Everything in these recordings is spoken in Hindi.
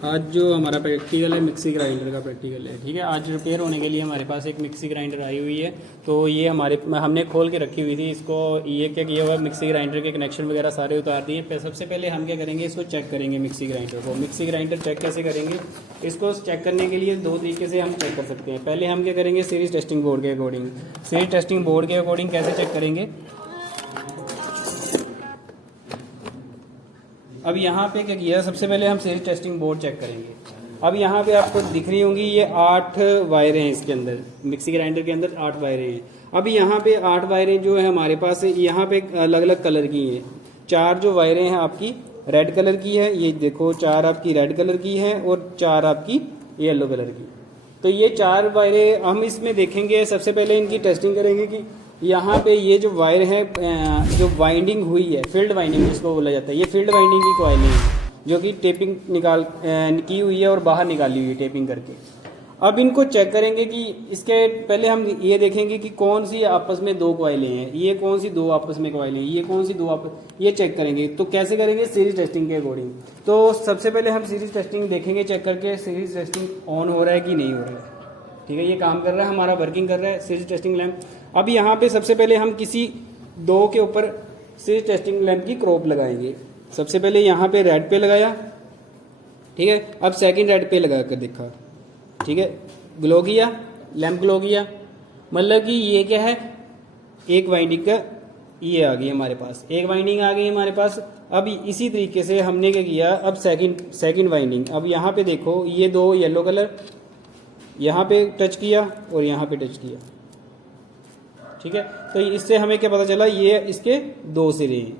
आज जो हमारा प्रैक्टिकल है मिक्सी ग्राइंडर का प्रैक्टिकल है, ठीक है। आज रिपेयर होने के लिए हमारे पास एक मिक्सी ग्राइंडर आई हुई है। तो ये हमने खोल के रखी हुई थी इसको। ये क्या किया हुआ है, मिक्सी ग्राइंडर के कनेक्शन वगैरह सारे उतार दिए। सबसे पहले हम क्या करेंगे, इसको चेक करेंगे मिक्सी ग्राइंडर को। मिक्सी ग्राइंडर चेक कैसे करेंगे, इसको चेक करने के लिए दो तरीके से हम चेक कर सकते हैं। पहले हम क्या करेंगे, सीरीज टेस्टिंग बोर्ड के अकॉर्डिंग। सीरीज टेस्टिंग बोर्ड के अकॉर्डिंग कैसे चेक करेंगे, अब यहाँ पे क्या किया, सबसे पहले हम सीरीज टेस्टिंग बोर्ड चेक करेंगे। अब यहाँ पे आपको दिख रही होंगी ये 8 वायरें हैं इसके अंदर, मिक्सी ग्राइंडर के अंदर 8 वायरें हैं। अब यहाँ पे 8 वायरें जो है हमारे पास यहाँ पे अलग अलग कलर की हैं। 4 जो वायरें हैं आपकी रेड कलर की है, ये देखो 4 आपकी रेड कलर की है और 4 आपकी येलो कलर की। तो ये 4 वायरें हम इसमें देखेंगे। सबसे पहले इनकी टेस्टिंग करेंगे कि यहाँ पे ये जो वायर है, जो वाइंडिंग हुई है, फील्ड वाइंडिंग जिसको बोला जाता है, ये फील्ड वाइंडिंग की कॉइल है जो कि टेपिंग की हुई है और बाहर निकाली हुई है टेपिंग करके। अब इनको चेक करेंगे कि इसके पहले हम ये देखेंगे कि कौन सी आपस में 2 कॉइलें हैं, ये कौन सी 2 आपस में कॉइलें हैं, ये कौन सी 2 आपस, ये चेक करेंगे। तो कैसे करेंगे, सीरीज टेस्टिंग के अकॉर्डिंग। तो सबसे पहले हम सीरीज टेस्टिंग देखेंगे, चेक करके सीरीज टेस्टिंग ऑन हो रहा है कि नहीं हो रहा है, ठीक है। ये काम कर रहा है हमारा, वर्किंग कर रहा है सीरीज टेस्टिंग लैंप। अब यहाँ पे सबसे पहले हम किसी 2 के ऊपर सीरीज टेस्टिंग लैंप की क्रॉप लगाएंगे। सबसे पहले यहाँ पे रेड पे लगाया, ठीक है। अब सेकंड रेड पे लगा कर देखा, ठीक है, ग्लो किया, लैंप ग्लो किया। मतलब कि ये क्या है, एक वाइंडिंग का ये आ गई हमारे पास, एक वाइंडिंग आ गई हमारे पास। अब इसी तरीके से हमने क्या किया, अब सेकंड वाइंडिंग। अब यहाँ पे देखो ये 2 येलो कलर, यहाँ पे टच किया और यहाँ पे टच किया, ठीक है। तो इससे हमें क्या पता चला, ये इसके 2 सिरे हैं,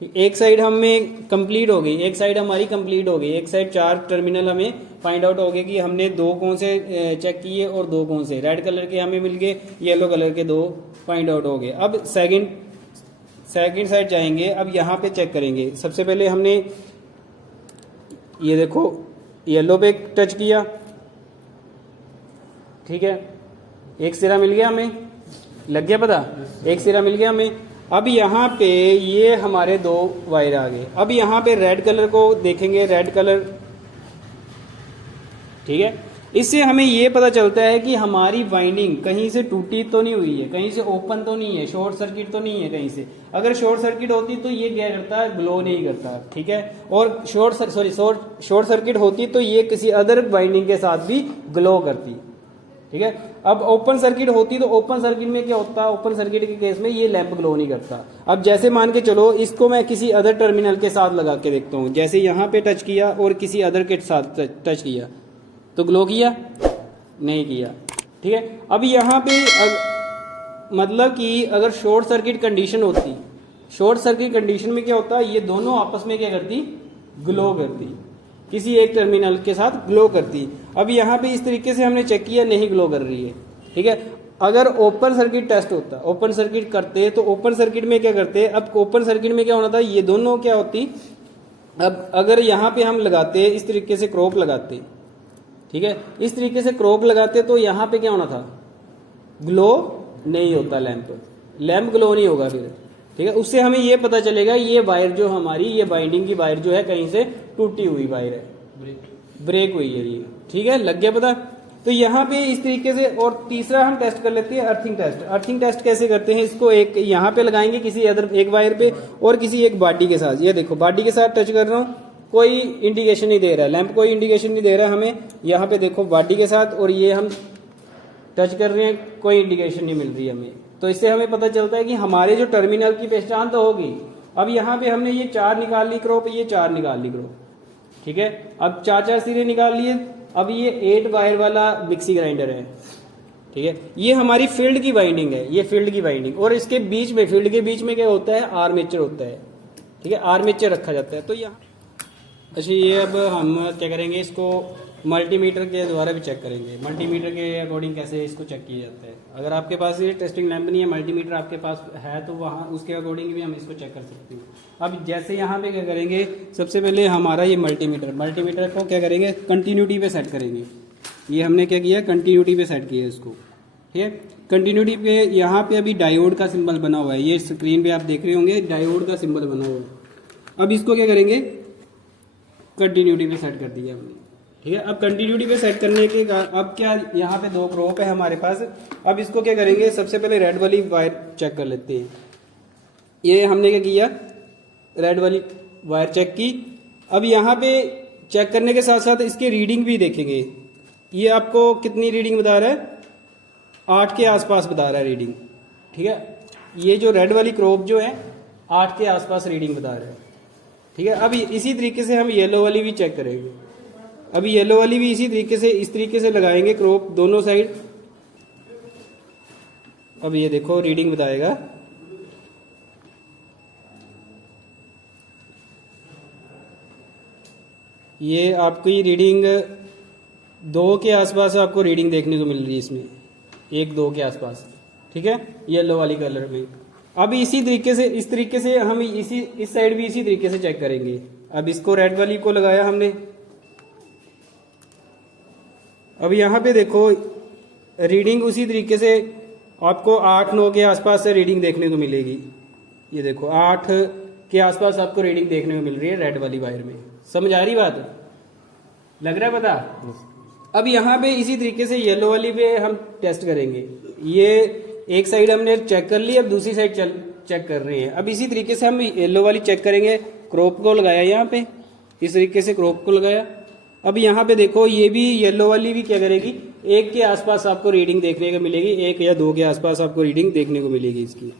ठीक। एक साइड हमें कंप्लीट हो गई, एक साइड हमारी कंप्लीट हो गई, एक साइड 4 टर्मिनल हमें फाइंड आउट हो गए कि हमने 2 कौन से चेक किए और 2 कौन से, रेड कलर के हमें मिल गए, येलो कलर के 2 फाइंड आउट हो गए। अब सेकंड साइड जाएंगे, अब यहाँ पे चेक करेंगे। सबसे पहले हमने ये देखो येलो पे टच किया, ठीक है, एक सिरा मिल गया हमें, लग गया पता, एक सिरा मिल गया हमें। अब यहाँ पे ये हमारे 2 वायर आ गए। अब यहाँ पे रेड कलर को देखेंगे, रेड कलर, ठीक है। इससे हमें ये पता चलता है कि हमारी वाइंडिंग कहीं से टूटी तो नहीं हुई है, कहीं से ओपन तो नहीं है, शॉर्ट सर्किट तो नहीं है कहीं से। अगर शॉर्ट सर्किट होती तो ये क्या करता है, ग्लो नहीं करता, ठीक है। और शॉर्ट सर्किट होती तो ये किसी अदर वाइंडिंग के साथ भी ग्लो करती, ठीक है। अब ओपन सर्किट होती तो ओपन सर्किट में क्या होता है, ओपन सर्किट के केस में ये लैंप ग्लो नहीं करता। अब जैसे मान के चलो इसको मैं किसी अदर टर्मिनल के साथ लगा के देखता हूँ, जैसे यहाँ पे टच किया और किसी अदर के साथ टच किया तो ग्लो किया, नहीं किया, ठीक है। अब यहाँ पे मतलब कि अगर शॉर्ट सर्किट कंडीशन होती, शॉर्ट सर्किट कंडीशन में क्या होता, ये दोनों आपस में क्या करती, ग्लो करती, किसी एक टर्मिनल के साथ ग्लो करती। अब यहाँ पे इस तरीके से हमने चेक किया, नहीं ग्लो कर रही है, ठीक है। अगर ओपन सर्किट टेस्ट होता, ओपन सर्किट करते तो ओपन सर्किट में क्या करते, अब ओपन सर्किट में क्या होना था, ये दोनों क्या होती, अब अगर यहाँ पे हम लगाते इस तरीके से क्रॉप लगाते, ठीक है, इस तरीके से क्रॉप लगाते तो यहाँ पे क्या होना था, ग्लो नहीं होता, लैंप ग्लो नहीं होगा फिर, ठीक है। उससे हमें ये पता चलेगा ये वायर जो हमारी, ये बाइंडिंग की वायर जो है कहीं से टूटी हुई वायर है, ब्रेक हुई है ये, ठीक है, लग गया पता। तो यहाँ पे इस तरीके से। और तीसरा हम टेस्ट कर लेते हैं अर्थिंग टेस्ट। अर्थिंग टेस्ट कैसे करते हैं, इसको एक यहाँ पे लगाएंगे किसी अदर एक वायर पे और किसी एक बॉडी के साथ। ये देखो बॉडी के साथ टच कर रहा हूँ, कोई इंडिकेशन नहीं दे रहा है, लैंप कोई इंडिकेशन नहीं दे रहा है हमें। यहाँ पे देखो बॉडी के साथ, और ये हम टच कर रहे हैं, कोई इंडिकेशन नहीं मिल रही हमें। तो इससे हमें पता चलता है कि हमारे जो टर्मिनल की पहचान तो होगी। अब यहाँ पे हमने ये 4 निकाल ली क्रॉप, ये 4 निकाल ली क्रॉप, ठीक है। अब 4 सिरे निकाल लिए। अब ये 8 वायर वाला मिक्सी ग्राइंडर है, ठीक है। ये हमारी फील्ड की वाइंडिंग है, ये फील्ड की वाइंडिंग। और इसके बीच में, फील्ड के बीच में क्या होता है, आर्मेचर होता है, ठीक है, आर्मेचर रखा जाता है। तो यहाँ अच्छा, ये अब हम क्या करेंगे, इसको मल्टीमीटर के द्वारा भी चेक करेंगे। मल्टीमीटर के अकॉर्डिंग कैसे इसको चेक किया जाता है। अगर आपके पास ये टेस्टिंग लैंप नहीं है, मल्टीमीटर आपके पास है, तो वहाँ उसके अकॉर्डिंग भी हम इसको चेक कर सकते हैं। अब जैसे यहाँ पे क्या करेंगे, सबसे पहले हमारा ये मल्टीमीटर को क्या करेंगे, कंटिन्यूटी पे सेट करेंगे। ये हमने क्या किया, कंटिन्यूटी पे सेट किया इसको, ठीक है। कंटिन्यूटी पे यहाँ पे अभी डायोड का सिंबल बना हुआ है, ये स्क्रीन पे आप देख रहे होंगे, डायोड का सिंबल बना हुआ है। अब इसको क्या करेंगे, कंटिन्यूटी पे सेट कर दिया हमने। ठीक है, अब कंटिन्यूटी पे सेट करने के अब क्या, यहाँ पे 2 क्रोप है हमारे पास। अब इसको क्या करेंगे, सबसे पहले रेड वाली वायर चेक कर लेते हैं। ये हमने क्या किया, रेड वाली वायर चेक की। अब यहाँ पे चेक करने के साथ साथ इसकी रीडिंग भी देखेंगे। ये आपको कितनी रीडिंग बता रहा है, 8 के आसपास बता रहा है रीडिंग। ठीक है, ये जो रेड वाली क्रोप जो है 8 के आसपास रीडिंग बता रहा है। ठीक है, अब इसी तरीके से हम येलो वाली भी चेक करेंगे। अभी येलो वाली भी इसी तरीके से, इस तरीके से लगाएंगे क्रोप दोनों साइड। अब ये देखो रीडिंग बताएगा, ये आपकी रीडिंग 2 के आसपास आपको रीडिंग देखने को मिल रही है इसमें, 1-2 के आसपास। ठीक है, येलो वाली कलर में। अब इसी तरीके से, इस तरीके से हम इस साइड भी इसी तरीके से चेक करेंगे। अब इसको रेड वाली को लगाया हमने। अब यहाँ पे देखो रीडिंग उसी तरीके से आपको 8-9 के आसपास से रीडिंग देखने को मिलेगी। ये देखो 8 के आसपास आपको रीडिंग देखने को मिल रही है रेड वाली वायर में। समझ आ रही बात, लग रहा है पता। अब यहाँ पे इसी तरीके से येलो वाली पे हम टेस्ट करेंगे। ये एक साइड हमने चेक कर ली, अब दूसरी साइड चेक कर रहे हैं। अब इसी तरीके से हम येलो वाली चेक करेंगे। क्रोप को लगाया यहाँ पे, इस तरीके से क्रोप को लगाया। अब यहाँ पे देखो ये भी येलो वाली भी क्या करेगी, 1 के आसपास आपको रीडिंग देखने को मिलेगी, 1 या 2 के आसपास आपको रीडिंग देखने को मिलेगी इसकी।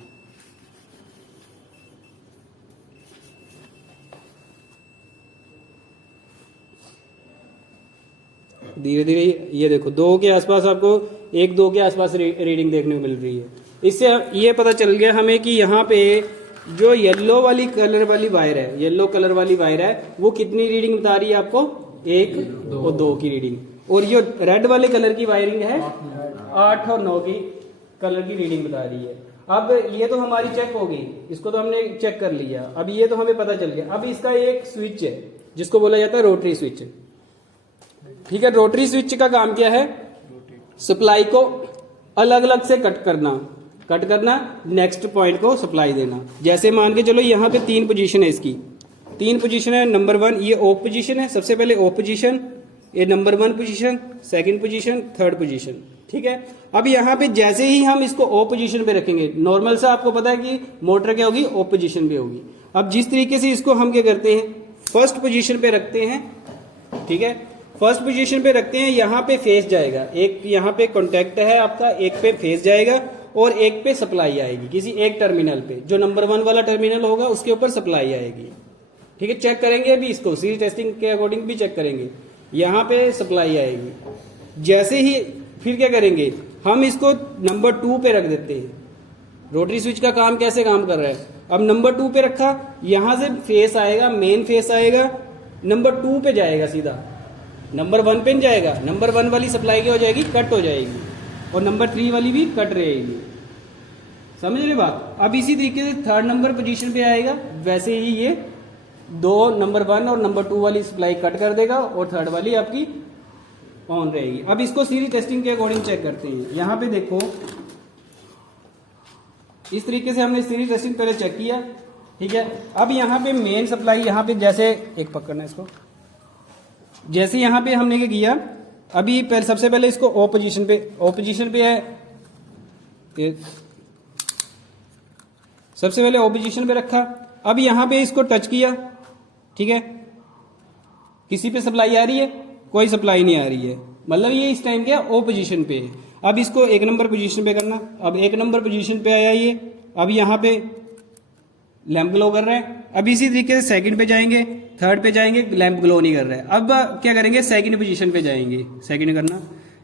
धीरे धीरे ये देखो 2 के आसपास आपको 1-2 के आसपास रीडिंग देखने को मिल रही है। इससे ये पता चल गया हमें कि यहाँ पे जो येलो वाली कलर वाली वायर है, येलो कलर वाली वायर है, वो कितनी रीडिंग बता रही है आपको, 1 और 2 की रीडिंग। और ये रेड वाले कलर की वायरिंग है 8 और 9 की कलर की रीडिंग बता रही है। अब ये तो हमारी चेक हो गई, इसको तो हमने चेक कर लिया। अब ये तो हमें पता चल गया। अब इसका एक स्विच है जिसको बोला जाता है रोटरी स्विच। ठीक है, रोटरी स्विच का काम क्या है, सप्लाई को अलग अलग से कट करना, नेक्स्ट पॉइंट को सप्लाई देना। जैसे मान के चलो यहाँ पे 3 पोजीशन है इसकी, 3 पोजीशन है। नंबर 1 ये ऑफ पोजीशन है, सबसे पहले ऑफ पोजीशन, ये number 1 position, second position, third position. ठीक है, अब यहाँ पे जैसे ही हम इसको ऑफ पोजीशन पे रखेंगे, नॉर्मल सा आपको पता है कि मोटर क्या होगी, ऑफ पोजीशन पे होगी। अब जिस तरीके से इसको हम क्या करते हैं, फर्स्ट पोजीशन पे रखते हैं। ठीक है, फर्स्ट पोजीशन पे रखते हैं, यहाँ पे फेस जाएगा, एक यहाँ पे कॉन्टेक्ट है आपका, एक पे फेस जाएगा और एक पे सप्लाई आएगी किसी एक टर्मिनल पे। जो नंबर 1 वाला टर्मिनल होगा उसके ऊपर सप्लाई आएगी। ठीक है, चेक करेंगे अभी इसको सीरीज टेस्टिंग के अकॉर्डिंग भी चेक करेंगे। यहाँ पे सप्लाई आएगी, जैसे ही फिर क्या करेंगे, हम इसको नंबर 2 पे रख देते हैं। रोटरी स्विच का काम कैसे काम कर रहा है, अब नंबर 2 पे रखा, यहां से फेस आएगा, मेन फेस आएगा, नंबर 2 पे जाएगा सीधा, नंबर 1 पे नहीं जाएगा। नंबर 1 वाली सप्लाई क्या हो जाएगी, कट हो जाएगी, और नंबर 3 वाली भी कट रहेगी। समझ रहे बात। अब इसी तरीके से थर्ड नंबर पोजीशन पे आएगा, वैसे ही ये 2 नंबर 1 और नंबर 2 वाली सप्लाई कट कर देगा और थर्ड वाली आपकी ऑन रहेगी। अब इसको सीरीज टेस्टिंग के अकॉर्डिंग चेक करते हैं। यहाँ पे देखो इस तरीके से हमने सीरीज टेस्टिंग पहले चेक किया। ठीक है, अब यहाँ पे मेन सप्लाई, यहाँ पे जैसे एक पकड़ना इसको, जैसे यहाँ पे हमने क्या किया, अभी पहले सबसे पहले इसको ओ पोजीशन पे है, सबसे पहले ओ पोजीशन पे रखा। अब यहाँ पे इसको टच किया। ठीक है, किसी पे सप्लाई आ रही है, कोई सप्लाई नहीं आ रही है, मतलब ये इस टाइम क्या ओ पोजीशन पे है। अब इसको 1 नंबर पोजीशन पे करना, अब 1 नंबर पोजीशन पे आया ये, अब यहाँ पे लैंप ग्लो कर रहा है। अब इसी तरीके से सेकंड पे जाएंगे, थर्ड पे जाएंगे, लैंप ग्लो नहीं कर रहा है। अब क्या करेंगे, सेकंड पोजीशन पे जाएंगे, सेकंड करना,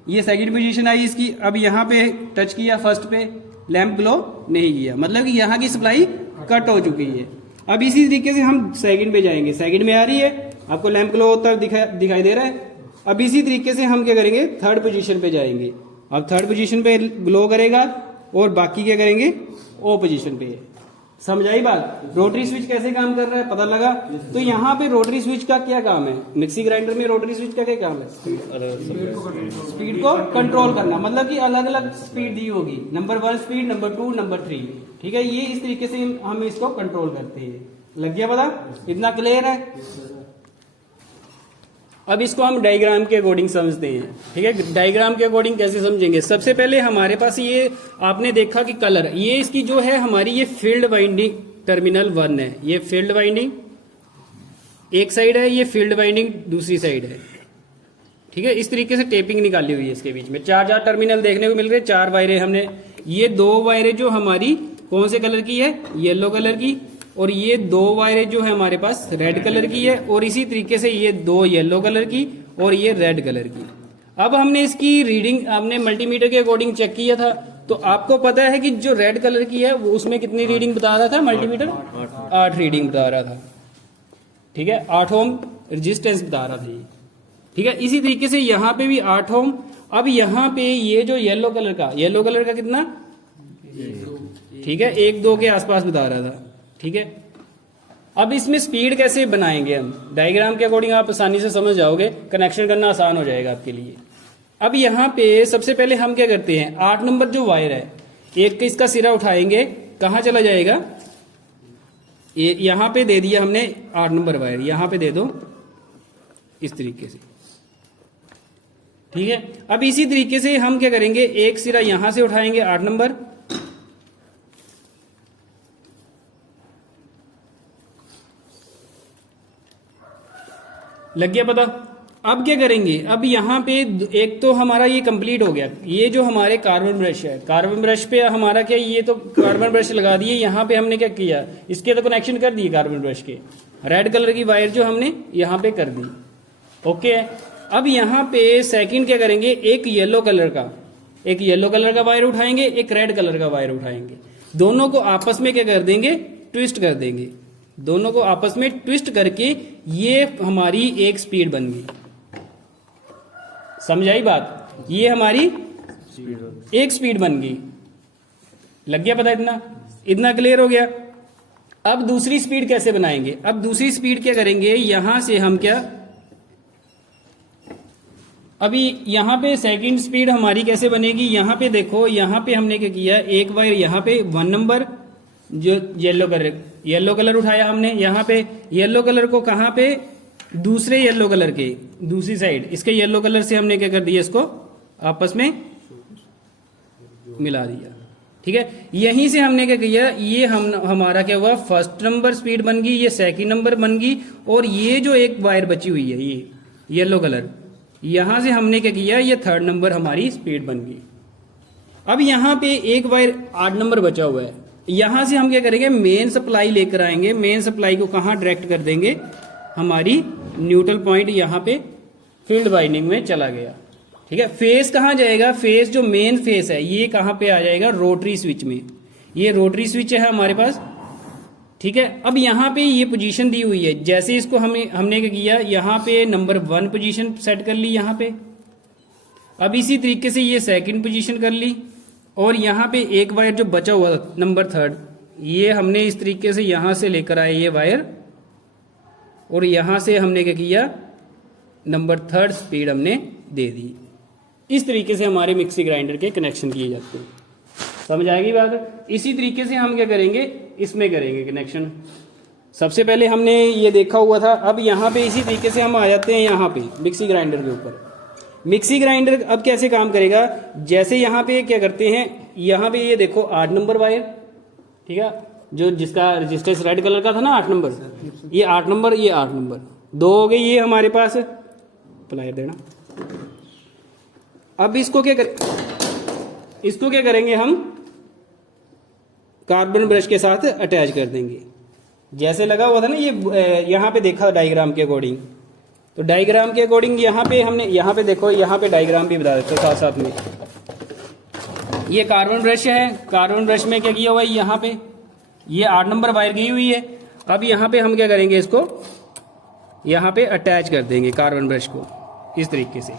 ये सेकंड पोजीशन आई इसकी। अब यहाँ पे टच किया फर्स्ट पे, लैंप ग्लो नहीं किया, मतलब कि यहाँ की सप्लाई कट हो चुकी है। अब इसी तरीके से हम सेकंड पे जाएंगे, सेकंड में आ रही है, आपको लैंप ग्लो होता दिखाई दे रहा है। अब इसी तरीके से हम क्या करेंगे, थर्ड पोजीशन पे जाएंगे। अब थर्ड पोजीशन पे ग्लो करेगा और बाकी क्या करेंगे, ओ पोजीशन पे। समझ आई बात। रोटरी स्विच कैसे काम कर रहा है, पता लगा। तो यहाँ पे रोटरी स्विच का क्या काम है, मिक्सी ग्राइंडर में रोटरी स्विच का क्या काम है, स्पीड को कंट्रोल करना, मतलब कि अलग अलग स्पीड दी होगी, नंबर 1 स्पीड, नंबर 2, नंबर 3। ठीक है, ये इस तरीके से हम इसको कंट्रोल करते हैं। लग गया पता, इतना क्लियर है। अब इसको हम डायग्राम के अकॉर्डिंग समझते हैं, ठीक है। डायग्राम के अकॉर्डिंग कैसे समझेंगे? सबसे पहले हमारे पास ये आपने देखा कि कलर, ये इसकी जो है हमारी ये फील्ड वाइंडिंग टर्मिनल 1 है, ये फील्ड वाइंडिंग एक साइड है, ये फील्ड वाइंडिंग दूसरी साइड है, ठीक है। इस तरीके से टेपिंग निकाली हुई है इसके बीच में, चार टर्मिनल देखने को मिल रहे हैं, 4 वायरें हमने, ये 2 वायरें जो हमारी कौन से कलर की है? येलो कलर की, और ये 2 वायरें जो है हमारे पास रेड कलर की है, और इसी तरीके से ये 2 येलो कलर की और ये रेड कलर की। अब हमने इसकी रीडिंग हमने मल्टीमीटर के अकॉर्डिंग चेक किया था, तो आपको पता है कि जो रेड कलर की है वो उसमें कितनी रीडिंग बता रहा था मल्टीमीटर? 8 रीडिंग बता रहा था, ठीक है। 8 ओम रेजिस्टेंस बता रहा था ये, ठीक है। इसी तरीके से यहाँ पे भी 8 ओम। अब यहाँ पे ये जो येलो कलर का कितना? ठीक है, 1-2 के आसपास बता रहा था, ठीक है। अब इसमें स्पीड कैसे बनाएंगे हम? डायग्राम के अकॉर्डिंग आप आसानी से समझ जाओगे, कनेक्शन करना आसान हो जाएगा आपके लिए। अब यहाँ पे सबसे पहले हम क्या करते हैं, 8 नंबर जो वायर है, एक इसका सिरा उठाएंगे, कहाँ चला जाएगा? ये यहाँ पे दे दिया हमने 8 नंबर वायर, यहाँ पे दे दो इस तरीके से, ठीक है। अब इसी तरीके से हम क्या करेंगे, एक सिरा यहां से उठाएंगे 8 नंबर, लग गया पता? अब क्या करेंगे, अब यहाँ पे एक तो हमारा ये कंप्लीट हो गया, ये जो हमारे कार्बन ब्रश है, कार्बन ब्रश पे हमारा क्या, ये तो कार्बन ब्रश लगा दिए, यहाँ पे हमने क्या किया, इसके तो कनेक्शन कर दिए कार्बन ब्रश के, रेड कलर की वायर जो हमने यहाँ पे कर दी, ओके। अब यहाँ पे सेकंड क्या करेंगे, एक येलो कलर का वायर उठाएंगे, एक रेड कलर का वायर उठाएंगे, दोनों को आपस में क्या कर देंगे, ट्विस्ट कर देंगे, दोनों को आपस में ट्विस्ट करके ये हमारी एक स्पीड बन गई। समझ आई बात? ये हमारी एक स्पीड बन गई, लग गया पता? इतना क्लियर हो गया। अब दूसरी स्पीड कैसे बनाएंगे? अब दूसरी स्पीड क्या करेंगे, यहां से हम क्या, अभी यहाँ पे सेकंड स्पीड हमारी कैसे बनेगी, यहाँ पे देखो, यहाँ पे हमने क्या किया, एक वायर यहाँ पे 1 नंबर जो येलो कलर उठाया हमने, यहाँ पे येलो कलर को कहाँ पे, दूसरे येलो कलर के दूसरी साइड, इसके येलो कलर से हमने क्या कर दिया, इसको आपस में मिला दिया, ठीक है। यहीं से हमने क्या किया, ये हमारा क्या हुआ, फर्स्ट नंबर स्पीड बन गई, ये सेकंड नंबर बन गई, और ये जो एक वायर बची हुई है ये येलो कलर, यहां से हमने क्या किया, ये 3rd नंबर हमारी स्पीड बन गई। अब यहाँ पे एक वायर 8 नंबर बचा हुआ है, यहां से हम क्या करेंगे, मेन सप्लाई लेकर आएंगे, मेन सप्लाई को कहाँ डायरेक्ट कर देंगे, हमारी न्यूट्रल पॉइंट यहाँ पे फील्ड वाइंडिंग में चला गया, ठीक है। फेस कहाँ जाएगा, फेस जो मेन फेस है ये कहाँ पे आ जाएगा, रोटरी स्विच में, ये रोटरी स्विच है हमारे पास, ठीक है। अब यहाँ पे ये पोजीशन दी हुई है, जैसे इसको हमने क्या किया, यहाँ पे नंबर 1 पोजीशन सेट कर ली यहाँ पे, अब इसी तरीके से ये सेकंड पोजीशन कर ली, और यहाँ पे एक वायर जो बचा हुआ नंबर 3rd, ये हमने इस तरीके से यहाँ से लेकर आए ये वायर, और यहाँ से हमने क्या किया, नंबर 3rd स्पीड हमने दे दी। इस तरीके से हमारे मिक्सी ग्राइंडर के कनेक्शन किए जाते हैं। समझ आएगी बात? इसी तरीके से हम क्या करेंगे, इसमें करेंगे कनेक्शन। सबसे पहले हमने ये देखा हुआ था, अब यहाँ पे इसी तरीके से हम आ जाते हैं यहाँ पे मिक्सी ग्राइंडर के ऊपर। मिक्सी ग्राइंडर अब कैसे काम करेगा, जैसे यहाँ पे क्या करते हैं, यहाँ पे ये देखो 8 नंबर वायर, ठीक है, जो जिसका रेजिस्टेंस रेड कलर का था ना 8 नंबर, ये 8 नंबर, ये 8 नंबर, 2 हो गई ये हमारे पास, प्लायर देना। अब इसको क्या करेंगे हम, कार्बन ब्रश के साथ अटैच कर देंगे, जैसे लगा हुआ था ना ये, यहाँ पे देखा डायग्राम के अकॉर्डिंग, तो डायग्राम के अकॉर्डिंग यहाँ पे हमने, यहाँ पे देखो, यहाँ पे डायग्राम भी बता देते साथ साथ में। ये कार्बन ब्रश है, कार्बन ब्रश में क्या किया हुआ है, यहाँ पे ये 8 नंबर वायर गई हुई है। अब यहाँ पे हम क्या करेंगे, इसको यहाँ पे अटैच कर देंगे कार्बन ब्रश को इस तरीके से।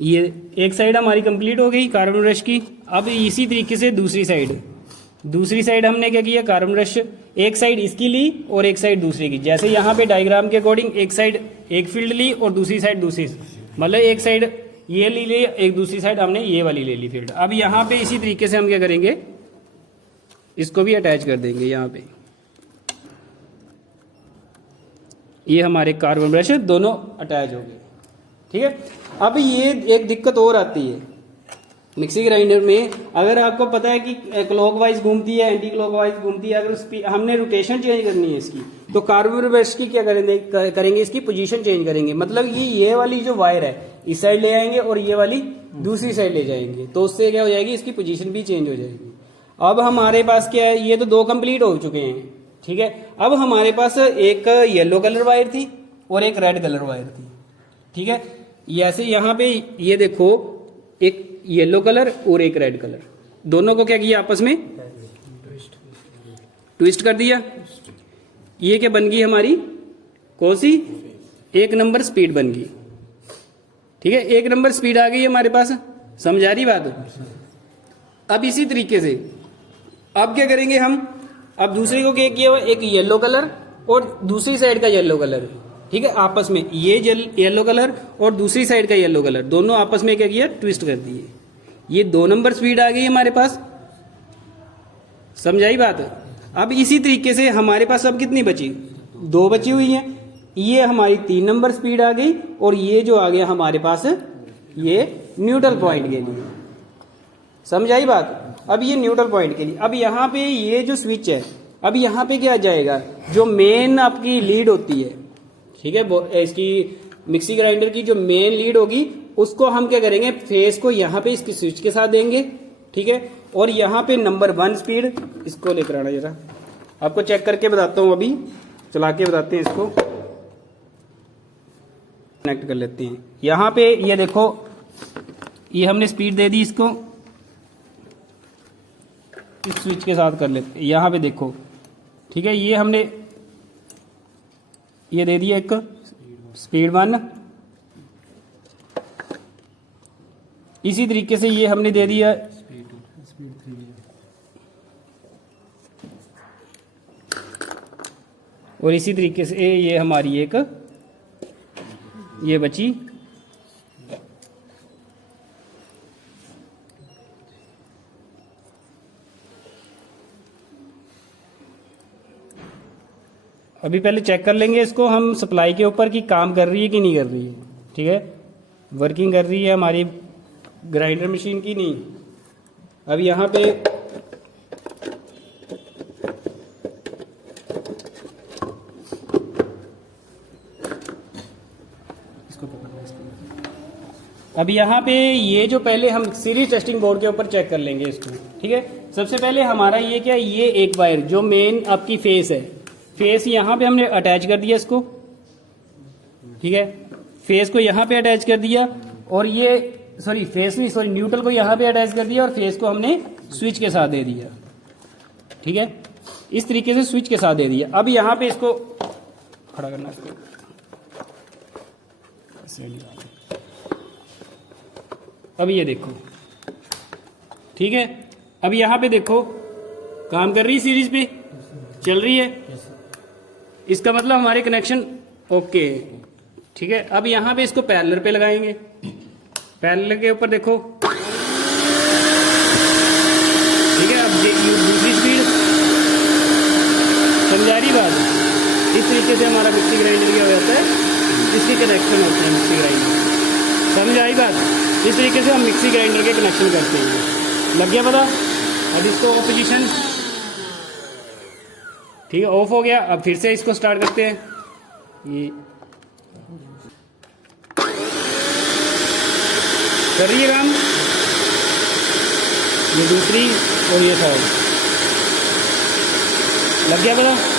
ये एक साइड हमारी कंप्लीट हो गई कार्बन ब्रश की। अब इसी तरीके से दूसरी साइड हमने क्या किया, कार्बन ब्रश एक साइड इसकी ली और एक साइड दूसरी की, जैसे यहाँ पे डायग्राम के अकॉर्डिंग एक साइड एक फील्ड ली और दूसरी साइड दूसरी। मतलब एक साइड ये ले ली, एक दूसरी साइड हमने ये वाली ले ली फील्ड। अब यहाँ पे इसी तरीके से हम क्या करेंगे, इसको भी अटैच कर देंगे यहाँ पे। ये हमारे कार्बन ब्रश दोनों अटैच हो गए, ठीक है। अब ये एक दिक्कत और आती है मिक्सी ग्राइंडर में, अगर आपको पता है कि क्लॉकवाइज घूमती है, एंटी क्लॉकवाइज घूमती है, अगर हमने रोटेशन चेंज करनी है इसकी, तो कार्बन ब्रश की क्या करेंगे इसकी पोजीशन चेंज करेंगे। मतलब ये वाली जो वायर है इस साइड ले आएंगे और ये वाली दूसरी साइड ले जाएंगे, तो उससे क्या हो जाएगी, इसकी पोजीशन भी चेंज हो जाएगी। अब हमारे पास क्या है, ये तो 2 कंप्लीट हो चुके हैं, ठीक है। अब हमारे पास एक येलो कलर वायर थी और एक रेड कलर वायर थी, ठीक है। ऐसे यहाँ पे ये देखो, एक येलो कलर और एक रेड कलर, दोनों को क्या किया, आपस में ट्विस्ट कर दिया। ये क्या बन गई हमारी, कौन सी, 1 नंबर स्पीड बन गई, ठीक है। 1 नंबर स्पीड आ गई हमारे पास, समझ आ रही बात। अब इसी तरीके से अब क्या करेंगे हम, अब दूसरे को क्या किया हुआ, एक येलो कलर और दूसरी साइड का येलो कलर, ठीक है, आपस में ये येलो कलर और दूसरी साइड का येलो कलर दोनों आपस में क्या किया, ट्विस्ट कर दिए। ये 2 नंबर स्पीड आ गई हमारे पास, समझाई बात। अब इसी तरीके से हमारे पास अब कितनी बची, 2 बची हुई है। ये हमारी 3 नंबर स्पीड आ गई और ये जो आ गया हमारे पास ये न्यूट्रल पॉइंट के लिए, समझाई बात। अब ये न्यूट्रल पॉइंट के लिए, अब यहाँ पे ये जो स्विच है, अब यहाँ पे क्या जाएगा, जो मेन आपकी लीड होती है, ठीक है, इसकी मिक्सी ग्राइंडर की जो मेन लीड होगी, उसको हम क्या करेंगे, फेस को यहाँ पे इसकी स्विच के साथ देंगे, ठीक है। और यहाँ पे नंबर 1 स्पीड, इसको लेकर आना जरा, आपको चेक करके बताता हूँ, अभी चला के बताते हैं, इसको कनेक्ट कर लेते हैं। यहाँ पे ये देखो, ये हमने स्पीड दे दी इसको, इस स्विच के साथ कर लेते हैं। यहाँ पे देखो, ठीक है, ये हमने ये दे दिया एक स्पीड 1, इसी तरीके से ये हमने दे दिया स्पीड 3, और इसी तरीके से ये हमारी एक ये बची अभी पहले चेक कर लेंगे इसको हम सप्लाई के ऊपर कि काम कर रही है कि नहीं कर रही है, ठीक है, वर्किंग कर रही है हमारी ग्राइंडर मशीन की नहीं। अब यहाँ पे इसको पकड़ना, अब यहाँ पे ये जो पहले हम सीरीज टेस्टिंग बोर्ड के ऊपर चेक कर लेंगे इसको, ठीक है। सबसे पहले हमारा ये क्या, ये एक वायर जो मेन आपकी फेस है, फेस यहाँ पे हमने अटैच कर दिया इसको, ठीक है, फेस को यहाँ पे अटैच कर दिया, और ये न्यूट्रल को यहाँ पे अटैच कर दिया, और फेस को हमने स्विच के साथ दे दिया, ठीक है, इस तरीके से स्विच के साथ दे दिया। अब यहाँ पे इसको खड़ा करना, इसको अब ये देखो, ठीक है, अब यहाँ पे देखो काम कर रही है, सीरीज पे चल रही है, इसका मतलब हमारे कनेक्शन ओके, ठीक है। अब यहाँ पे इसको पैरेलल पे लगाएंगे, पैरेलल के ऊपर देखो, ठीक है। अब दूसरी स्पीड, समझा रही बात। इस तरीके से हमारा मिक्सी ग्राइंडर क्या हो जाता है, इसके कनेक्शन होते हैं मिक्सी ग्राइंडर, समझ आई बात। इस तरीके से हम मिक्सी ग्राइंडर के कनेक्शन करते हैं, लग गया पता। अब इसको ऑफ पोजीशन, ठीक है, ऑफ हो गया। अब फिर से इसको स्टार्ट करते हैं, ये कर रही है काम, ये दूसरी और ये थर्ड, लग गया पता।